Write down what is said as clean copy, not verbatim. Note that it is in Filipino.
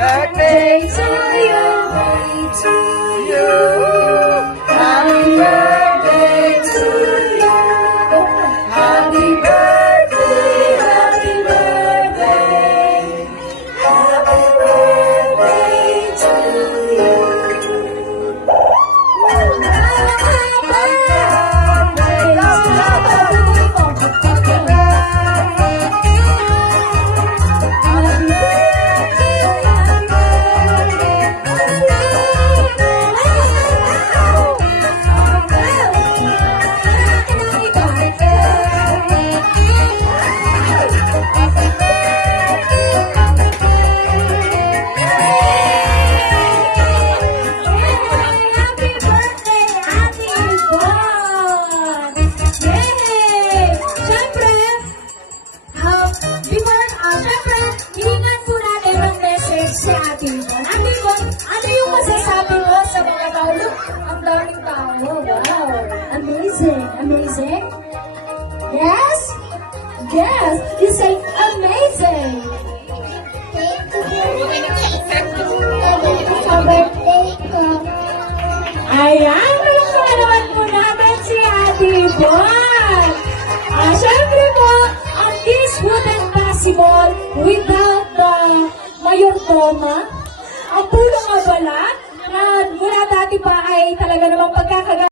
birthday to you, to you. Happy birthday to you. Happy birthday, happy birthday. Happy birthday to you. Ano yung masasabi mo sa mga tao? Look, ang daming tao. Wow. Amazing. Amazing? Yes? Yes. You say amazing. Thank you sa birthday ko. Ayan, malakalawan po natin si Ate Bon. Siyempre po, this wouldn't possible without the Mayordoma. Ang pulong abala na mula dati pa ay talaga namang pagkakaga